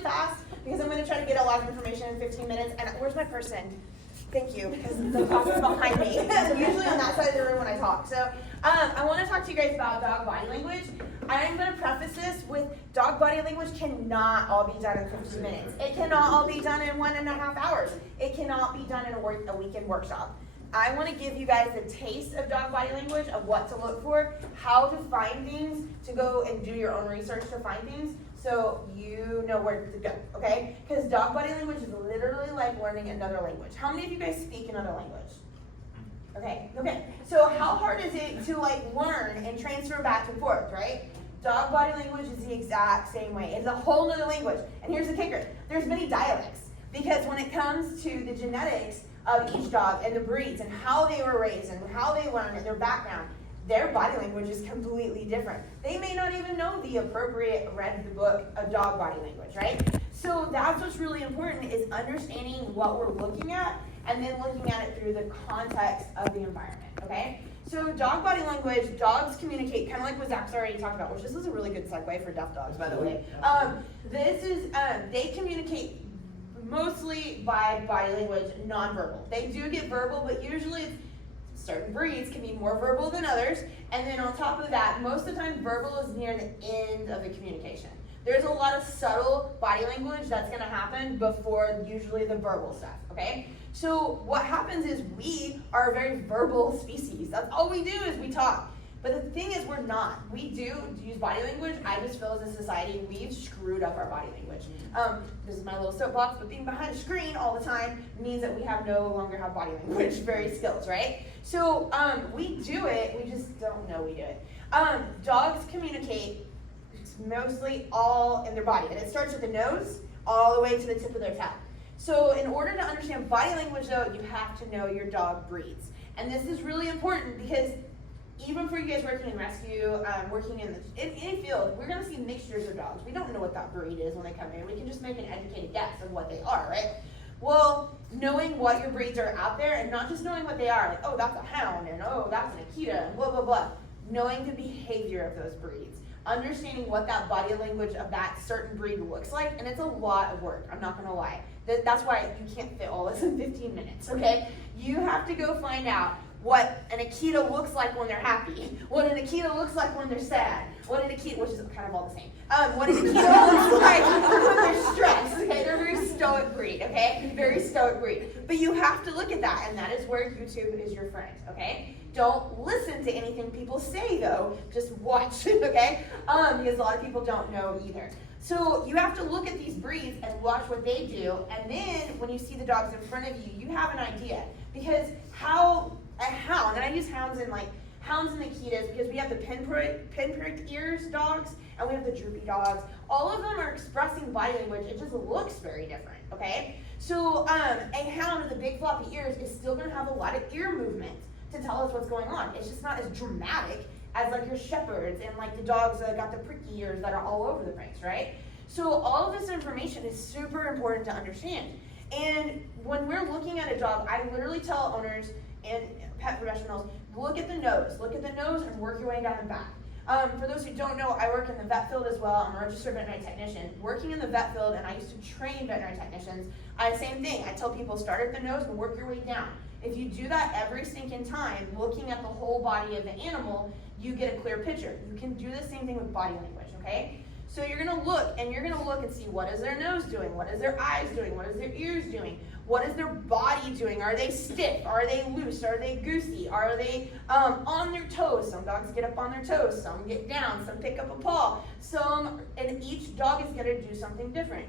Fast because I'm going to try to get a lot of information in 15 minutes. And where's my person? Thank you, because the box is behind me. Usually on that side of the room when I talk. So I want to talk to you guys about dog body language. I'm going to preface this with dog body language cannot all be done in 15 minutes. It cannot all be done in 1.5 hours. It cannot be done in a weekend workshop. I want to give you guys a taste of dog body language, of what to look for, how to find things, to go and do your own research to find things, so you know where to go, okay? Because dog body language is literally like learning another language. How many of you guys speak another language? Okay. So how hard is it to like learn and transfer back and forth, right? Dog body language is the exact same way. It's a whole other language. And here's the kicker. There's many dialects. Because when it comes to the genetics of each dog and the breeds and how they were raised and how they learned and their background, their body language is completely different. They may not even know the appropriate read the book of dog body language, right? So that's what's really important, is understanding what we're looking at and then looking at it through the context of the environment, okay? So dog body language, dogs communicate, kind of like what Zach's already talked about, which this is a really good segue for deaf dogs, by the way. They communicate mostly by body language, nonverbal. They do get verbal, but usually certain breeds can be more verbal than others. And then on top of that, most of the time verbal is near the end of the communication. There's a lot of subtle body language that's going to happen before usually the verbal stuff, okay? So what happens is we are a very verbal species. That's all we do is we talk. But the thing is, we're not. We do use body language. I just feel as a society, we've screwed up our body language. This is my little soapbox, but being behind a screen all the time means that we no longer have body language, very skills, right? So we do it, we just don't know we do it. Dogs communicate mostly all in their body, and it starts with the nose all the way to the tip of their tail. So in order to understand body language, though, you have to know your dog breeds. And this is really important because even for you guys working in rescue, working in any field, we're going to see mixtures of dogs. We don't know what that breed is when they come in. We can just make an educated guess of what they are, right? Well, knowing what your breeds are out there and not just knowing what they are, like, oh, that's a hound, and oh, that's an Akita, and blah, blah, blah. Knowing the behavior of those breeds. Understanding what that body language of that certain breed looks like, and it's a lot of work, I'm not going to lie. That's why you can't fit all this in 15 minutes, okay? You have to go find out what an Akita looks like when they're happy, what an Akita looks like when they're sad, what an Akita, which is kind of all the same, what an Akita looks like when they're stressed, okay? They're a very stoic breed, okay? Very stoic breed. But you have to look at that, and that is where YouTube is your friend, okay? Don't listen to anything people say, though. Just watch, okay? Because a lot of people don't know either. So you have to look at these breeds and watch what they do, and then when you see the dogs in front of you, you have an idea. Because a hound, and I use hounds and Akitas because we have the pinprick ears dogs and we have the droopy dogs. All of them are expressing body language. It just looks very different, okay? So a hound with the big floppy ears is still going to have a lot of ear movement to tell us what's going on. It's just not as dramatic as like your shepherds and like the dogs that got the pricky ears that are all over the place, right? So all of this information is super important to understand. And when we're looking at a dog, I literally tell owners and pet professionals, look at the nose and work your way down the back. For those who don't know, I work in the vet field as well. I'm a registered veterinary technician. Working in the vet field, and I used to train veterinary technicians, same thing. I tell people, start at the nose and work your way down. If you do that every stinking time, looking at the whole body of the animal, you get a clear picture. You can do the same thing with body language, okay? So you're gonna look and see, what is their nose doing? What is their eyes doing? What is their ears doing? What is their body doing? Are they stiff? Are they loose? Are they goosey? Are they on their toes? Some dogs get up on their toes, some get down, some pick up a paw, and each dog is gonna do something different.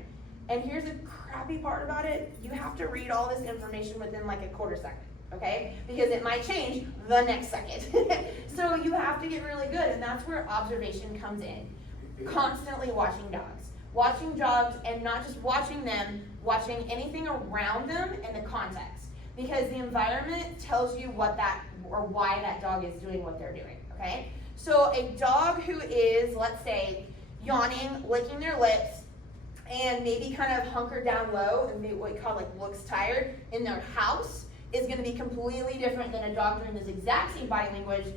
And here's the crappy part about it, you have to read all this information within like a quarter second, okay? Because it might change the next second. So you have to get really good, and that's where observation comes in. Constantly watching dogs, and not just watching them, watching anything around them and the context. Because the environment tells you what that, or why that dog is doing what they're doing, okay? So a dog who is, let's say, yawning, licking their lips, and maybe kind of hunkered down low, and maybe what we call like looks tired in their house, is going to be completely different than a dog doing this exact same body language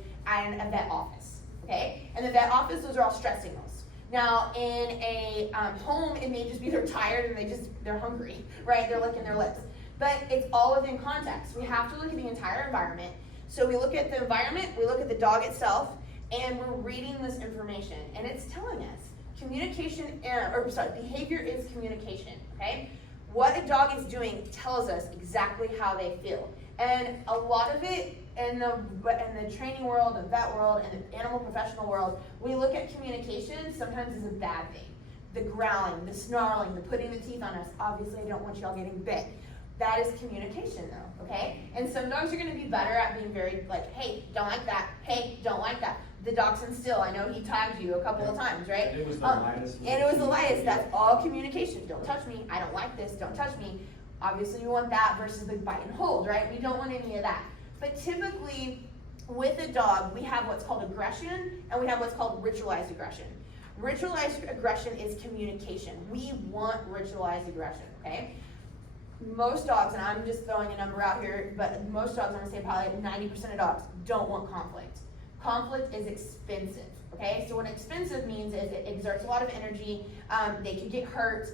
in a vet office, okay? In the vet office, those are all stress signals. Now, in a home, it may just be they're tired and they're hungry, right? They're licking their lips. But it's all within context. We have to look at the entire environment. So we look at the environment, we look at the dog itself, and we're reading this information. And it's telling us behavior is communication, okay? What a dog is doing tells us exactly how they feel. And a lot of it in the training world, the vet world, and the animal professional world, we look at communication sometimes as a bad thing. The growling, the snarling, the putting the teeth on us. Obviously, I don't want y'all getting bit. That is communication though, okay? And some dogs are gonna be better at being very like, hey, don't like that, hey, don't like that. The dachshund still, I know he tagged you a couple of times, right? And it was the lightest. And it was the lightest, that's all communication. Don't touch me, I don't like this, don't touch me. Obviously you want that versus the bite and hold, right? We don't want any of that. But typically, with a dog, we have what's called aggression, and we have what's called ritualized aggression. Ritualized aggression is communication. We want ritualized aggression, okay? Most dogs, and I'm just throwing a number out here, but most dogs, I'm gonna say probably 90% of dogs don't want conflict. Conflict is expensive, okay? So what expensive means is it exerts a lot of energy, they can get hurt,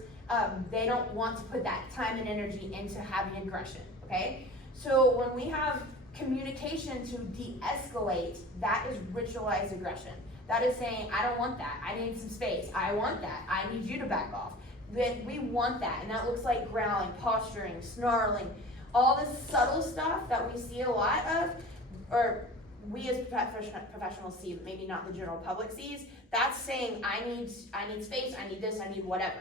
they don't want to put that time and energy into having aggression, okay? So when we have communication to de-escalate, that is ritualized aggression. That is saying, I don't want that, I need some space, I want that, I need you to back off. That we want that, and that looks like growling, posturing, snarling, all this subtle stuff that we see a lot of, or we as professionals see, but maybe not the general public sees. That's saying, I need space, I need this, I need whatever.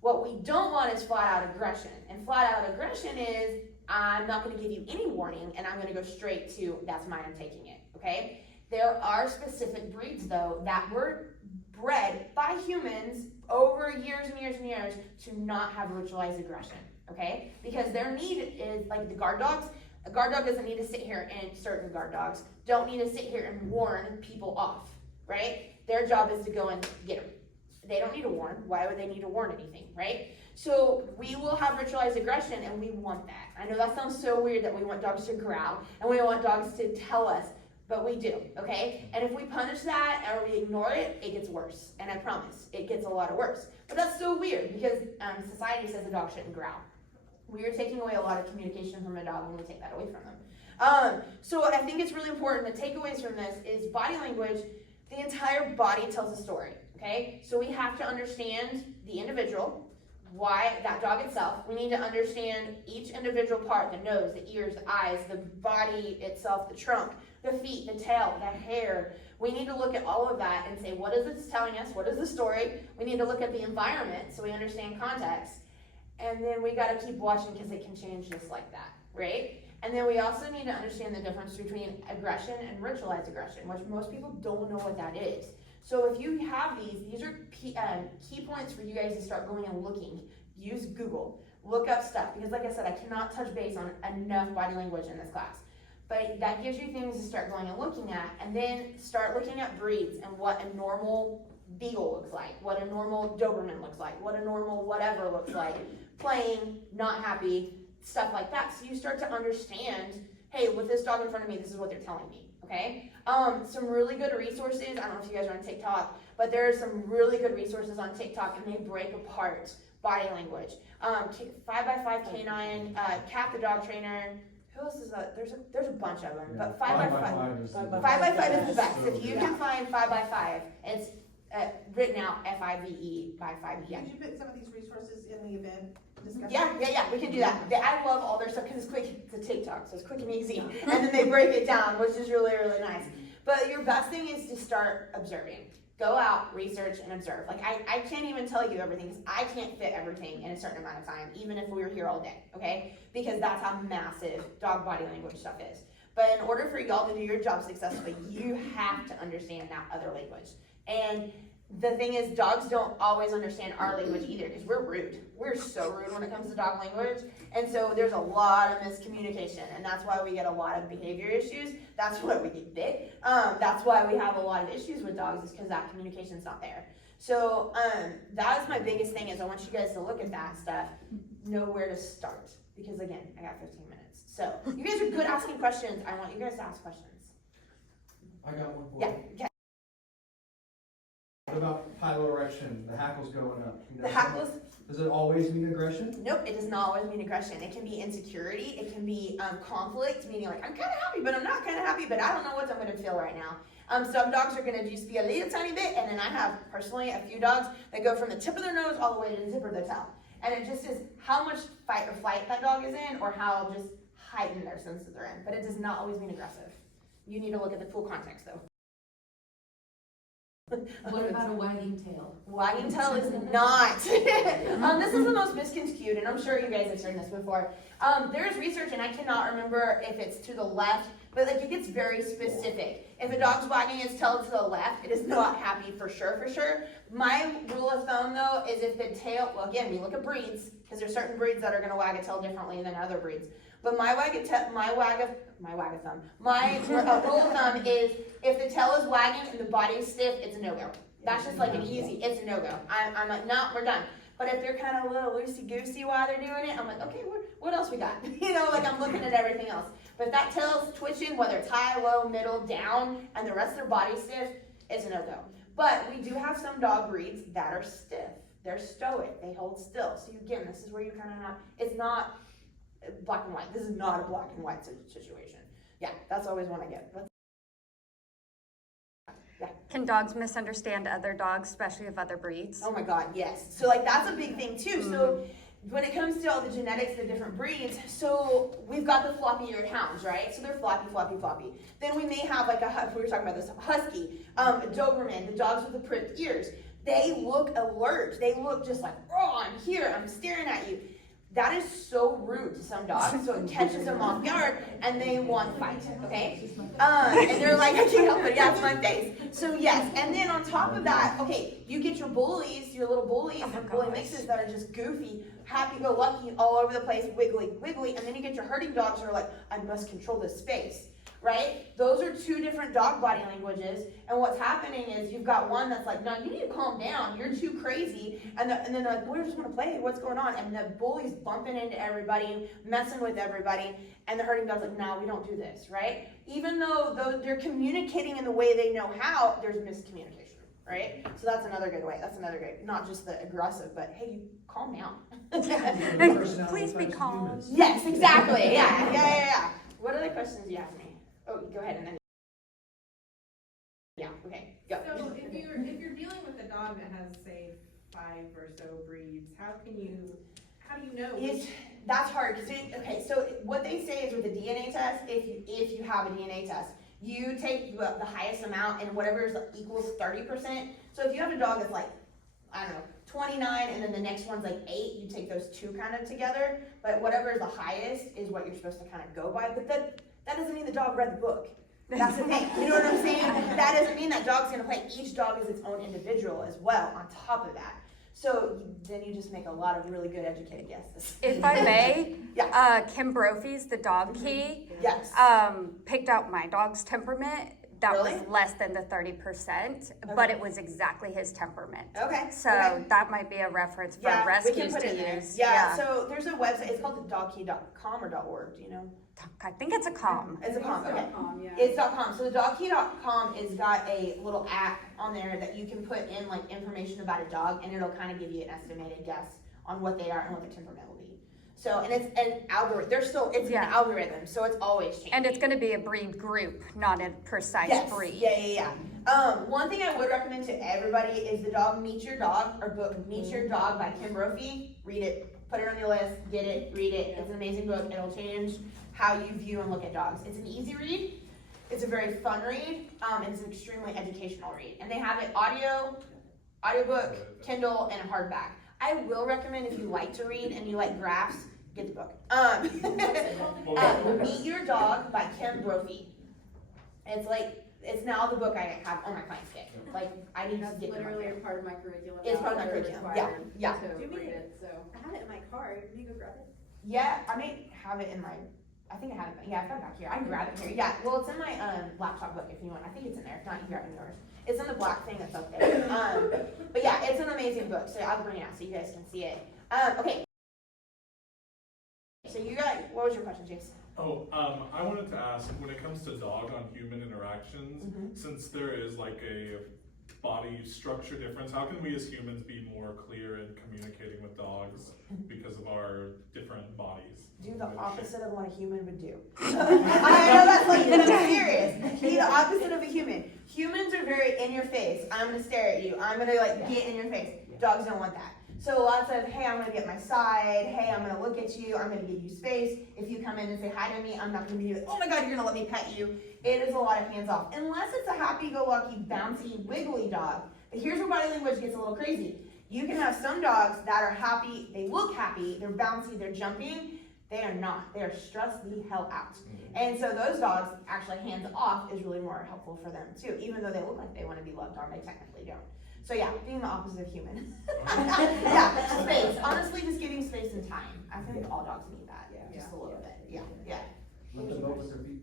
What we don't want is flat out aggression, and flat out aggression is, I'm not gonna give you any warning, and I'm gonna go straight to, that's mine, I'm taking it, okay? There are specific breeds though, that were bred by humans over years and years and years to not have ritualized aggression, okay? Because their need is, like the guard dogs, a guard dog doesn't need to sit here, and certain guard dogs don't need to sit here and warn people off, right? Their job is to go and get them. They don't need to warn. Why would they need to warn anything, right? So we will have ritualized aggression, and we want that. I know that sounds so weird that we want dogs to growl, and we want dogs to tell us, but we do, okay? And if we punish that or we ignore it, it gets worse. And I promise, it gets a lot worse. But that's so weird because society says a dog shouldn't growl. We are taking away a lot of communication from a dog when we take that away from them. So I think it's really important, the takeaways from this is body language, the entire body tells a story, okay? So we have to understand the individual, why that dog itself. We need to understand each individual part, the nose, the ears, the eyes, the body itself, the trunk, the feet, the tail, the hair. We need to look at all of that and say, what is it telling us? What is the story? We need to look at the environment so we understand context. And then we gotta keep watching because it can change just like that, right? And then we also need to understand the difference between aggression and ritualized aggression, which most people don't know what that is. So if you have these are key points for you guys to start going and looking. Use Google, look up stuff, because like I said, I cannot touch base on enough body language in this class. But that gives you things to start going and looking at, and then start looking at breeds and what a normal beagle looks like, what a normal Doberman looks like, what a normal whatever looks like, playing, not happy, stuff like that. So you start to understand, hey, with this dog in front of me, this is what they're telling me, okay? Some really good resources, I don't know if you guys are on TikTok, but there are some really good resources on TikTok, and they break apart body language. 5x5 Canine, Cat the dog trainer. Who else is that? There's a bunch of them, but 5x5 is the best. If you can find 5x5, it's written out F-I-V-E by 5 Could you put some of these resources in the event discussion? Yeah, we can do that. I love all their stuff because it's quick. It's a TikTok, so it's quick and easy. And then they break it down, which is really, really nice. But your best thing is to start observing. Go out, research, and observe. Like, I can't even tell you everything because I can't fit everything in a certain amount of time, even if we were here all day, okay? Because that's how massive dog body language stuff is. But in order for y'all to do your job successfully, you have to understand that other language. And the thing is, dogs don't always understand our language either because we're rude. We're so rude when it comes to dog language. And so there's a lot of miscommunication, and that's why we get a lot of behavior issues. That's why we get bit. That's why we have a lot of issues with dogs, is because that communication's not there. So that is my biggest thing, is I want you guys to look at that stuff, know where to start. Because again, I got 15 minutes. So you guys are good asking questions. I want you guys to ask questions. I got one for Yeah. you. Okay. What about piloerection, the hackles going up? You know, The hackles, does it always mean aggression? nope, it does not always mean aggression. It can be insecurity, it can be conflict, meaning like, I'm kinda happy, but I'm not kinda happy, but I don't know what I'm gonna feel right now. Some dogs are gonna just be a little tiny bit, and then I have personally a few dogs that go from the tip of their nose all the way to the tip of their tail. And it just is how much fight or flight that dog is in, or how just heightened their senses are in. But it does not always mean aggressive. You need to look at the full context though. What about a wagging tail? Wagging tail is not. This is the most misconstrued, and I'm sure you guys have seen this before. There's research, and I cannot remember if it's to the left, but like it gets very specific. If a dog's wagging its tail to the left, it is not happy for sure, for sure. My rule of thumb though is if the tail, well again, we look at breeds, because there's certain breeds that are gonna wag a tail differently than other breeds. But my rule of thumb is if the tail is wagging and the body is stiff, it's a no-go. That's just like an easy, it's a no-go. I'm like, no, we're done. But if they're kind of a little loosey-goosey while they're doing it, I'm like, okay, what else we got? You know, like I'm looking at everything else. But if that tail's twitching, whether it's high, low, middle, down, and the rest of their body's stiff, it's a no-go. But we do have some dog breeds that are stiff. They're stoic, they hold still. So again, this is where you kind of have, it's not black and white. This is not a black and white situation. Yeah, that's always one I get. Yeah. Can dogs misunderstand other dogs, especially of other breeds? Oh my God, yes. So like that's a big thing too. So when it comes to all the genetics, the different breeds, so we've got the floppy-eared hounds, right? So they're floppy, floppy, floppy. Then we may have like we were talking about this, husky, Doberman, the dogs with the pricked ears. They look alert. They look just like, oh, I'm here, I'm staring at you. That is so rude to some dogs, so it catches them off guard, and they want to fight, okay? And they're like, I can't help it, yeah, it's my face. So yes, and then on top of that, okay, you get your bullies, your little bullies, bully mixes that are just goofy, happy-go-lucky, all over the place, wiggly, wiggly, and then you get your herding dogs that are like, I must control this space, right? Those are two different dog body languages, and what's happening is you've got one that's like, no, you need to calm down, you're too crazy, and then they're like, we just want to play, what's going on? And the bully's bumping into everybody, messing with everybody, and the herding dog's like, no, we don't do this, right? Even though they're communicating in the way they know how, there's miscommunication, right? So that's another good way, that's another great, not just the aggressive, but hey, you calm down. Please be calm. Yes, exactly, yeah. What other questions do you have me? Oh, go ahead and then. Yeah, okay, go. So if you're dealing with a dog that has, say, 5 or so breeds, how do you know? That's hard, because okay, so what they say is with the DNA test, if you have a DNA test, you take the highest amount and whatever is equals 30%. So if you have a dog that's like, I don't know, 29 and then the next one's like 8, you take those two kind of together, but whatever is the highest is what you're supposed to kind of go by, but that doesn't mean the dog read the book. That's the thing, you know what I'm saying? That doesn't mean that dog's gonna play. Each dog is its own individual as well on top of that. So then you just make a lot of really good educated guesses. If I may, Yeah. Kim Brophy's The Dog Key, Yes. picked out my dog's temperament. That Really? was less than the 30%, but it was exactly his temperament. Okay. So okay. that might be a reference for Yeah, we rescues can put to it in there. use. Yeah, so there's a website, it's called thedogkey.com or .org, do you know? I think it's a com. It's a com, okay. Yeah. It's .com. So the dogkey.com has got a little app on there that you can put in like information about a dog, and it'll kind of give you an estimated guess on what they are and what their temperament will be. So, and it's an algorithm. It's an algorithm, so it's always changing. And it's going to be a breed group, not a precise breed. Yeah. One thing I would recommend to everybody is the dog Meet Your Dog, or book Meet Your Dog by Kim Brophy. Read it, put it on your list, get it, read it. It's an amazing book. It'll change how you view and look at dogs. It's an easy read. It's a very fun read. It's an extremely educational read. And they have it audiobook, Kindle, and a hardback. I will recommend if you like to read and you like graphs, get the book. Meet Your Dog by Kim Brophy. It's now the book I have on my client's kit. Like, I need to get the book. Literally a part of my curriculum. It's part of my curriculum, yeah. To Do you read it, so. I have it in my car, can you go grab it? Yeah, I may have it in my, I think I have it, I've got it back here. I can grab it here. Yeah, well, it's in my laptop book if you want. I think it's in there. If not, you can grab it in yours. It's in the black thing that's up there. But yeah, it's an amazing book. So I'll bring it out so you guys can see it. Okay. So you got, what was your question, Jace? Oh, I wanted to ask, when it comes to dog on human interactions, since there is like a body structure difference? How can we as humans be more clear in communicating with dogs because of our different bodies? Do the opposite of what a human would do. I know that's like, I'm serious. Be the opposite of a human. Humans are very in your face. I'm gonna stare at you. I'm gonna like get in your face. Dogs don't want that. So lots of, hey, I'm gonna get my side. Hey, I'm gonna look at you. I'm gonna give you space. If you come in and say hi to me, I'm not gonna be like, oh my God, you're gonna let me pet you. It is a lot of hands off. Unless it's a happy-go-lucky, bouncy, wiggly dog. But here's where body language gets a little crazy. You can have some dogs that are happy, they look happy, they're bouncy, they're jumping. They are not. They are stressed the hell out. And so those dogs, actually hands off is really more helpful for them too. Even though they look like they want to be loved on, they technically don't. So yeah, being the opposite of human. Yeah, space. Honestly, just giving space and time. I think all dogs need that. Just a little bit. Yeah. Let them vote with their feet.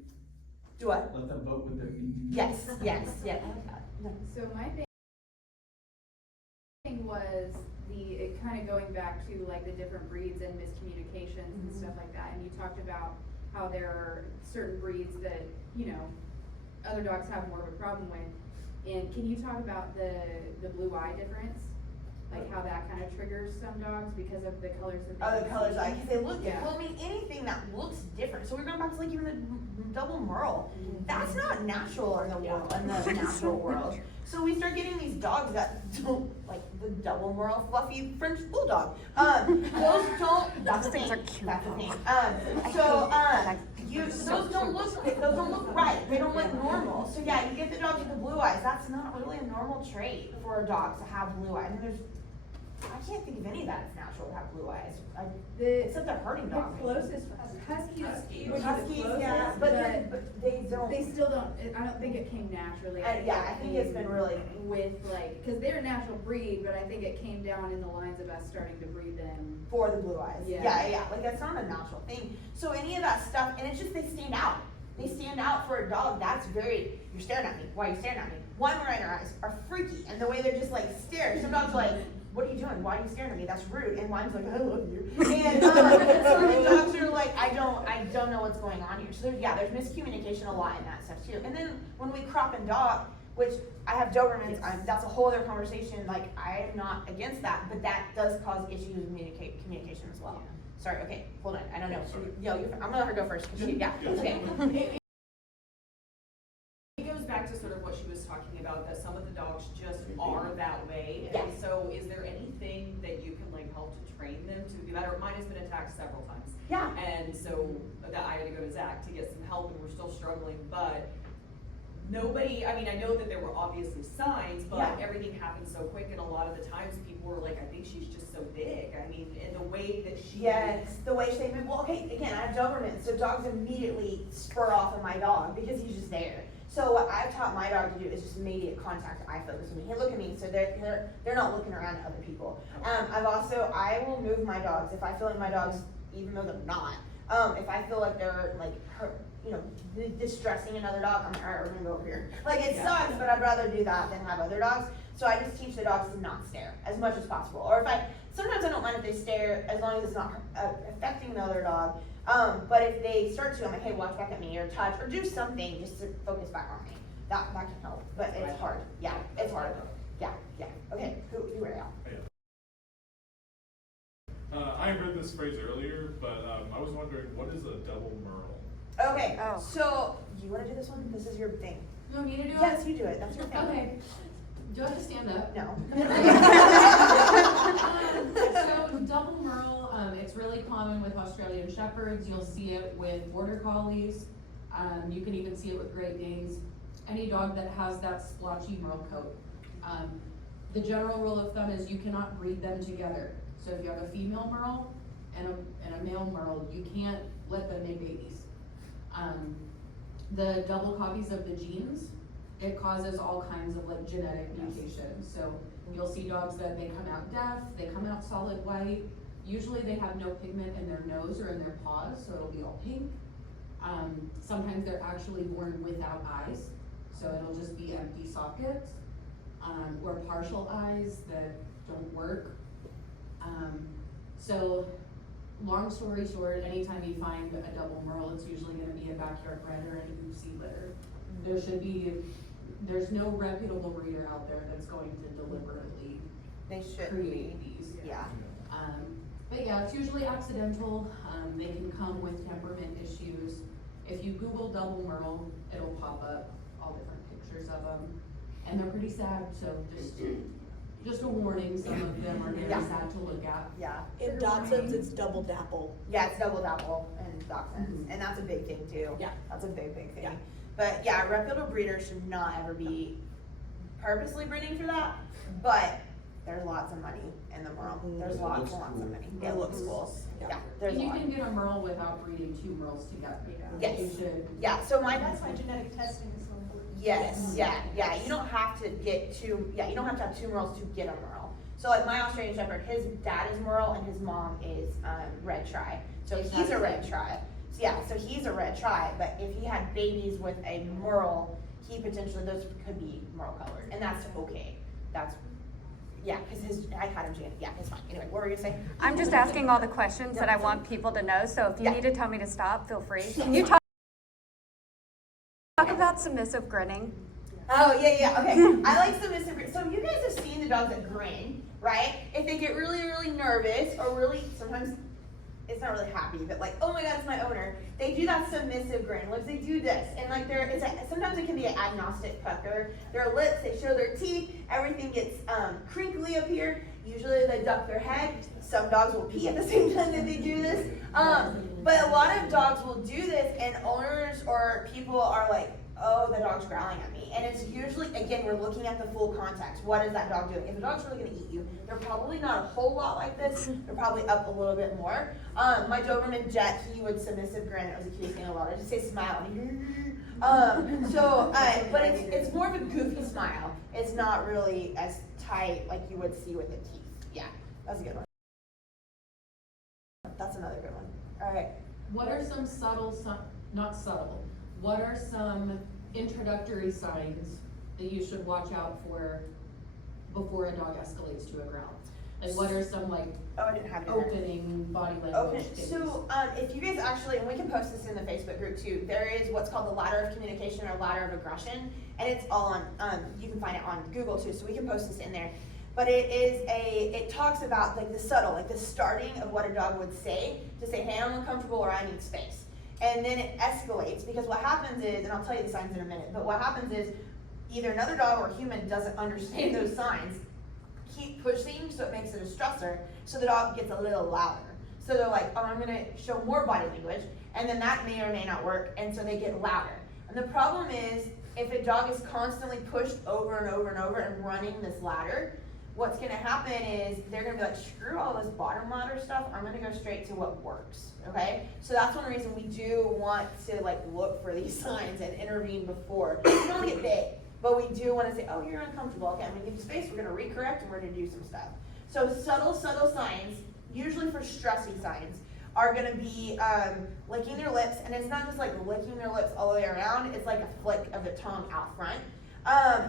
Do what? Let them vote with their feet. Yes. Yeah. So my thing was it kind of going back to like the different breeds and miscommunications and stuff like that. And you talked about how there are certain breeds that, you know, other dogs have more of a problem with. And can you talk about the blue eye difference? Like how that kind of triggers some dogs because of the colors that they Oh, the colors, because they look Yeah. different. Well, I mean, anything that looks different. So we're going back to like even the double merle. That's not natural in the world, in the natural world. So we start getting these dogs that don't, like the double merle fluffy French bulldog. Those don't, that's a thing. That's a thing. Those don't look right. They don't look normal. So yeah, you get the dogs with the blue eyes. That's not really a normal trait for a dog to have blue eyes. I mean, I can't think of any that it's natural to have blue eyes. Except the herding The dog. closest, Huskies would be the Huskies, closest, yeah, but they don't. they still don't, I don't think it came naturally. Yeah, I think it's been really. With like, cause they're a natural breed, but I think it came down in the lines of us starting to breed them. For the blue eyes. Yeah. Yeah, like that's not a natural thing. So any of that stuff, and it's just they stand out. They stand out for a dog. That's very, you're staring at me. Why are you staring at me? One, right, our eyes are freaky, and the way they're just like staring. Some dogs are like, what are you doing? Why are you staring at me? That's rude. And mine's like, I love you. And so the dogs are like, I don't know what's going on here. So there's miscommunication a lot in that stuff too. And then when we crop and dog, which I have Dobermans, that's a whole other conversation. Like I am not against that, but that does cause issues with communication as well. Sorry. Okay, hold on. I don't know. I'm gonna let her go first. Okay. It goes back to sort of what she was talking about, that some of the dogs just are that way. Yeah. And so is there anything that you can like help to train them to be better? Mine has been attacked several times. Yeah. And so that I had to go to Zach to get some help, and we're still struggling, but nobody, I mean, I know that there were obviously signs, but Yeah. everything happened so quick, and a lot of the times people were like, I think she's just so big. I mean, and the way that she Yes, the way they move. Well, okay, again, I have Dobermans, so dogs immediately spur off of my dog because he's just there. So what I've taught my dog to do is just immediate contact, eye focus with me. Hey, look at me. So they're not looking around at other people. I will move my dogs if I feel like my dogs, even though they're not, if I feel like they're like distressing another dog, I'm like, all right, we're gonna go over here. Like it sucks, but I'd rather do that than have other dogs. So I just teach the dogs to not stare as much as possible. Or sometimes I don't mind if they stare as long as it's not affecting the other dog. But if they start to, I'm like, hey, watch back at me, or touch, or do something just to focus back on me. That can help, but it's hard. Yeah, it's hard. Yeah. Okay, who are y'all? I heard this phrase earlier, but I was wondering, what is a double merle? Okay, Oh. so you want to do this one? This is your thing. You want me to do it? Yes, you do it. That's your thing. Okay. Do I have to stand up? No. So double merle, it's really common with Australian Shepherds. You'll see it with Border Collies. You can even see it with Great Danes. Any dog that has that splotchy merle coat. The general rule of thumb is you cannot breed them together. So if you have a female merle and a male merle, you can't let them make babies. The double copies of the genes, it causes all kinds of like genetic mutations. So you'll see dogs that they come out deaf, they come out solid white. Usually they have no pigment in their nose or in their paws, so it'll be all pink. Sometimes they're actually born without eyes, so it'll just be empty sockets, or partial eyes that don't work. So long story short, anytime you find a double merle, it's usually gonna be a backyard bred or an OOC litter. There should be there's no reputable breeder out there that's going to deliberately They should create be, these. yeah. But yeah, it's usually accidental. They can come with temperament issues. If you Google double merle, it'll pop up all different pictures of them. And they're pretty sad, so just a warning, some of them are very Yeah. sad to look at. Yeah. In dachshunds, it's double dapple. Yeah, it's double dapple and dachshunds, and that's a big thing too. Yeah. That's a big thing. Yeah. But yeah, reputable breeders should not ever be purposely breeding for that, but there's lots of money in the merle. There's It lots looks and lots cool. of money. It looks cool. Yeah, there's And a you lot. can get a merle without breeding two merles together. Yes. You should. Yeah, so my, That's why genetic testing is so important. yes, yeah, you don't have to get two, you don't have to have two merles to get a merle. So like my Australian Shepherd, his dad is merle and his mom is, red tri. So he's a red tri. So yeah, so he's a red tri, but if he had babies with a merle, he potentially, those could be merle colored, and that's okay. That's, yeah, cause I had him, yeah, it's fine. Anyway, what were you gonna say? I'm just asking all the questions that I want people to know, so if you Yeah. need to tell me to stop, feel free. Can you talk about submissive grinning? Oh, yeah, okay. I like submissive grin. So you guys have seen the dogs that grin, right? If they get really, really nervous or really, sometimes it's not really happy, but like, oh my God, it's my owner. They do that submissive grin. Like they do this. And like sometimes it can be an agnostic pucker. Their lips, they show their teeth. Everything gets crinkly up here. Usually they duck their head. Some dogs will pee at the same time that they do this. But a lot of dogs will do this and owners or people are like, oh, the dog's growling at me. And it's usually, again, we're looking at the full context. What is that dog doing? If the dog's really gonna eat you, they're probably not a whole lot like this. They're probably up a little bit more. My Doberman Jet, he would submissive grin. It was the cutest thing in the world. I just say smile. But it's more of a goofy smile. It's not really as tight like you would see with the teeth. Yeah, that's a good one. That's another good one. All right. What are some not subtle, what are some introductory signs that you should watch out for before a dog escalates to a growl? Like what are some like Oh, I didn't have it in there. opening body language Okay, things? so if you guys actually, and we can post this in the Facebook group too, there is what's called the ladder of communication or ladder of aggression, and it's all on, you can find it on Google too, so we can post this in there. But it talks about like the subtle, like the starting of what a dog would say to say, hey, I'm uncomfortable or I need space. And then it escalates because what happens is, and I'll tell you the signs in a minute, but what happens is either another dog or human doesn't understand those signs, keep pushing so it makes it a stressor, so the dog gets a little louder. So they're like, oh, I'm gonna show more body language, and then that may or may not work, and so they get louder. And the problem is, if a dog is constantly pushed over and over and over and running this ladder, what's gonna happen is they're gonna be like, screw all this bottom ladder stuff, I'm gonna go straight to what works, okay? So that's one reason we do want to like look for these signs and intervene before. We don't wanna get big, but we do wanna say, oh, you're uncomfortable, okay, I'm gonna give you space, we're gonna recorrect, and we're gonna do some stuff. So subtle signs, usually for stressy signs, are gonna be licking their lips, and it's not just like licking their lips all the way around, it's like a flick of the tongue out front.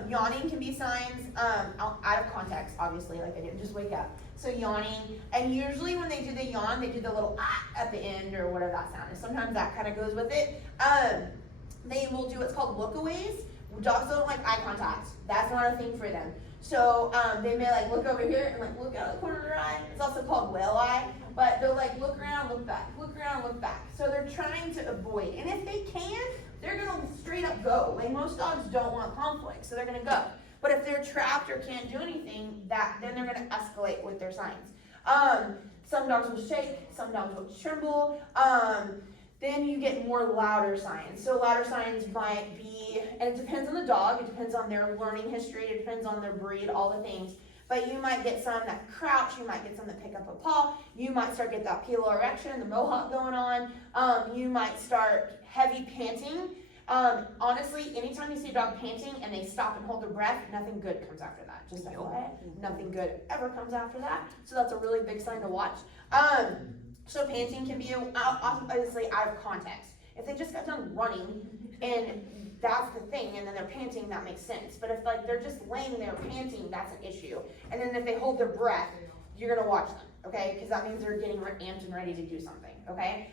Yawning can be signs, out of context, obviously, like they didn't just wake up. So yawning, and usually when they do the yawn, they do the little ah at the end or whatever that sound is. Sometimes that kind of goes with it. They will do what's called lookaways. Dogs don't like eye contact. That's not a thing for them. So they may like look over here and like look out of the corner of their eye. It's also called whale eye, but they'll like look around, look back, look around, look back. So they're trying to avoid, and if they can, they're gonna straight up go. Like most dogs don't want conflict, so they're gonna go. But if they're trapped or can't do anything, then they're gonna escalate with their signs. Some dogs will shake, some dogs will tremble. Then you get more louder signs. So louder signs might be, and it depends on the dog, it depends on their learning history, it depends on their breed, all the things. But you might get some that crouch, you might get some that pick up a paw, you might start get that piloerection, the mohawk going on, you might start heavy panting. Honestly, anytime you see a dog panting and they stop and hold their breath, nothing good comes after that. Just FYI, nothing good ever comes after that. So that's a really big sign to watch. So panting can be obviously out of context. If they just got done running and that's the thing, and then they're panting, that makes sense. But if like they're just laying there panting, that's an issue. And then if they hold their breath, you're gonna watch them, okay? Because that means they're getting amped and ready to do something, okay?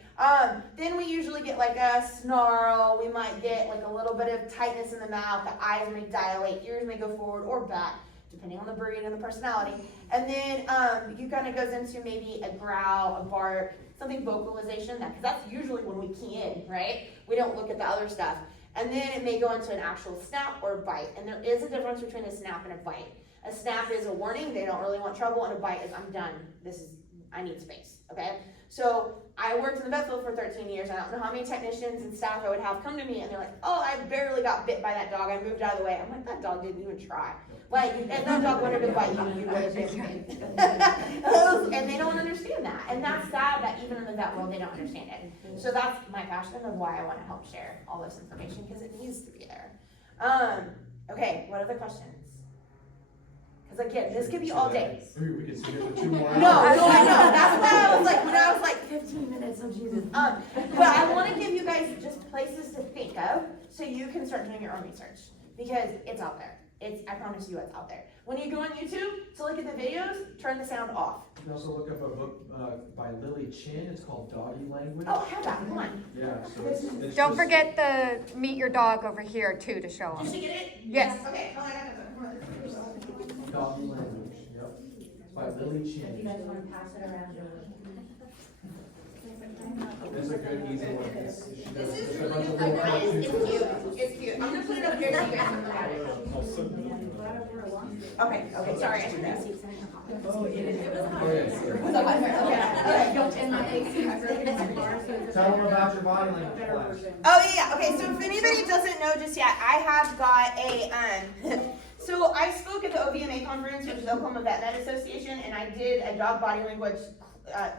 Then we usually get like a snarl, we might get like a little bit of tightness in the mouth, the eyes may dilate, ears may go forward or back, depending on the breed and the personality. And then you kind of goes into maybe a growl, a bark, something vocalization, because that's usually when we key in, right? We don't look at the other stuff. And then it may go into an actual snap or a bite. And there is a difference between a snap and a bite. A snap is a warning, they don't really want trouble, and a bite is, I'm done, I need space, okay? So I worked in the vet field for 13 years. I don't know how many technicians and staff I would have come to me and they're like, oh, I barely got bit by that dog, I moved out of the way. I'm like, that dog didn't even try. Like, if that dog wanted to bite you, you would have been bit. And they don't understand that. And that's sad that even in the vet world, they don't understand it. So that's my passion of why I want to help share all this information, because it needs to be there. Okay, what other questions? Because again, this could be all day. We could sit here for 2 more hours. No, I know. That's why I was like, when I was like 15 minutes, oh Jesus. But I want to give you guys just places to think of so you can start doing your own research, because it's out there. I promise you it's out there. When you go on YouTube to look at the videos, turn the sound off. You can also look up a book by Lily Chin. It's called Doggy Language. Oh, I have that. Come on. Yeah, so it's Don't just- forget the meet your dog over here too to show Did them. she get it? Yes. Okay. Oh, I got it. Doggy Language, yep. It's by Lily Chin. want to pass it around? It's a good, easy one. She does This is just a really bunch of good. little cartoons. It's cute. It's cute. I'm gonna put it up here so you guys can look at it. Okay, sorry. I should have seen Oh, yes. Tell them about your body language class. Oh yeah, okay, so if anybody doesn't know just yet, I have got a, so I spoke at the OVMA conference, which is the Oklahoma Vet Med Association, and I did a dog body language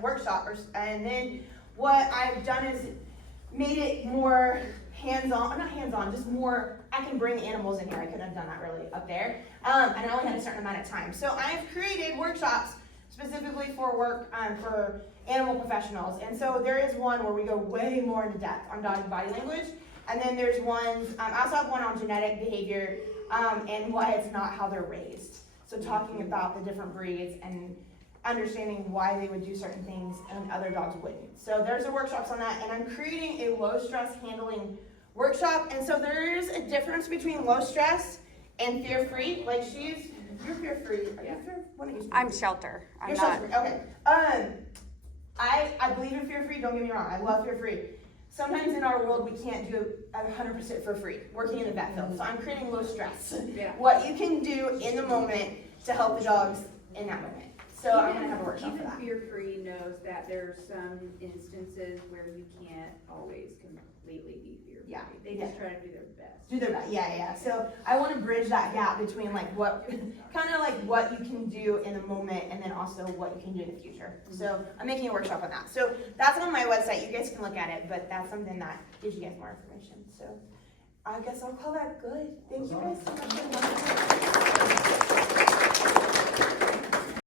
workshop, and then what I've done is made it more hands-on, not hands-on, just more, I can bring animals in here, I couldn't have done that really up there, and I only had a certain amount of time. So I've created workshops specifically for work, for animal professionals, and so there is one where we go way more into depth on dog body language, and then there's ones, I also have one on genetic behavior, and why it's not how they're raised. So talking about the different breeds and understanding why they would do certain things and other dogs wouldn't. So there's a workshops on that, and I'm creating a low stress handling workshop, and so there is a difference between low stress and fear-free. Like you're fear-free. Are you fear? What are you? I'm shelter. I'm You're not. shelter-free. Okay. I believe in fear-free. Don't get me wrong. I love fear-free. Sometimes in our world we can't do 100% for free. Working in the vet field, so I'm creating low stress. Yeah. What you can do in the moment to help the dogs in that moment. So I'm gonna have a workshop for that. Even fear-free knows that there's some instances where you can't always completely be fear-free. Yeah, They just try to do their best. Do their best, yeah. So I want to bridge that gap between like what, kind of like what you can do in the moment and then also what you can do in the future. So I'm making a workshop on that. So that's on my website. You guys can look at it, but that's something that gives you guys more information. So I guess I'll call that good. Thank you guys so much for